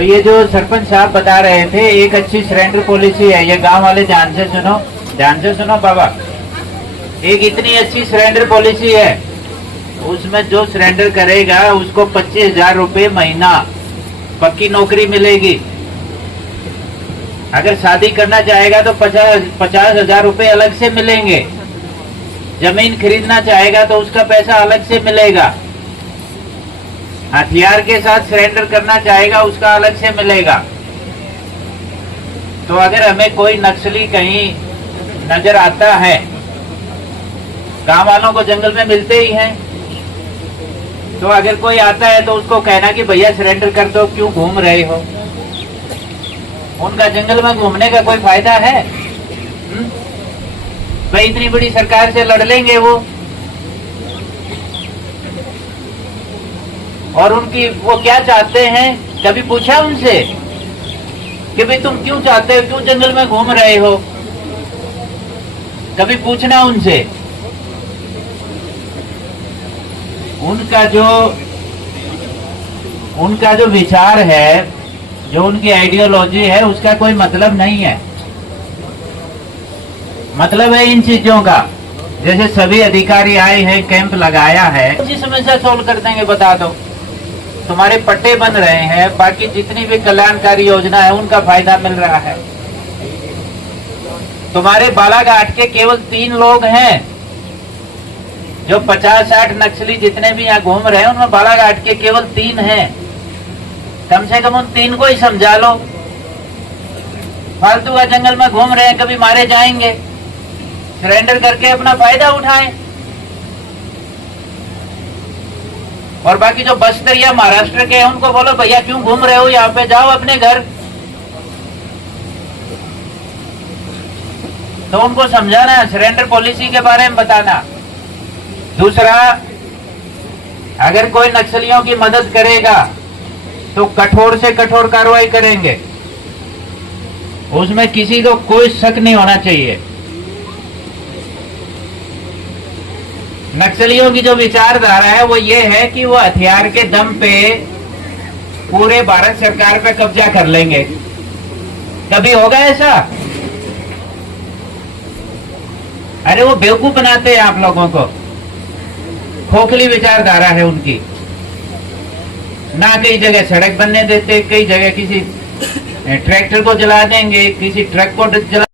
तो ये जो सरपंच साहब बता रहे थे, एक अच्छी सरेंडर पॉलिसी है। ये गांव वाले ध्यान से सुनो बाबा। एक इतनी अच्छी सरेंडर पॉलिसी है, उसमें जो सरेंडर करेगा उसको 25,000 रुपये महीना पक्की नौकरी मिलेगी। अगर शादी करना चाहेगा तो 50,000 रुपये अलग से मिलेंगे। जमीन खरीदना चाहेगा तो उसका पैसा अलग से मिलेगा। हथियार के साथ सरेंडर करना चाहेगा उसका अलग से मिलेगा। तो अगर हमें कोई नक्सली कहीं नजर आता है, गांव वालों को जंगल में मिलते ही हैं, तो अगर कोई आता है तो उसको कहना कि भैया सरेंडर कर दो, क्यों घूम रहे हो। उनका जंगल में घूमने का कोई फायदा है? भाई इतनी बड़ी सरकार से लड़ लेंगे वो, और उनकी वो क्या चाहते हैं कभी पूछा उनसे कि भाई तुम क्यों चाहते हो, क्यों जंगल में घूम रहे हो? कभी पूछना उनसे। उनका जो विचार है, जो उनकी आइडियोलॉजी है, उसका कोई मतलब नहीं है। मतलब है इन चीजों का, जैसे सभी अधिकारी आए हैं, कैंप लगाया है, उसी समस्या सोल्व कर देंगे। बता दो, तुम्हारे पट्टे बन रहे हैं, बाकी जितनी भी कल्याणकारी योजना है उनका फायदा मिल रहा है। तुम्हारे बालाघाट के केवल 3 लोग हैं, जो 50-60 नक्सली जितने भी यहाँ घूम रहे हैं उनमें बालाघाट के केवल 3 हैं। कम से कम उन 3 को ही समझा लो। फालतू का जंगल में घूम रहे हैं, कभी मारे जाएंगे। सरेंडर करके अपना फायदा उठाएं। और बाकी जो बस्तर या महाराष्ट्र के हैं उनको बोलो भैया क्यों घूम रहे हो, यहाँ पे जाओ अपने घर। तो उनको समझाना, सरेंडर पॉलिसी के बारे में बताना। दूसरा, अगर कोई नक्सलियों की मदद करेगा तो कठोर से कठोर कार्रवाई करेंगे, उसमें किसी को कोई शक नहीं होना चाहिए। नक्सलियों की जो विचारधारा है वो ये है कि वो हथियार के दम पे पूरे भारत सरकार पे कब्जा कर लेंगे। कभी होगा ऐसा? अरे वो बेवकूफ बनाते हैं आप लोगों को। खोखली विचारधारा है उनकी। ना कई जगह सड़क बनने देते, कई जगह किसी ट्रैक्टर को जला देंगे, किसी ट्रक को जला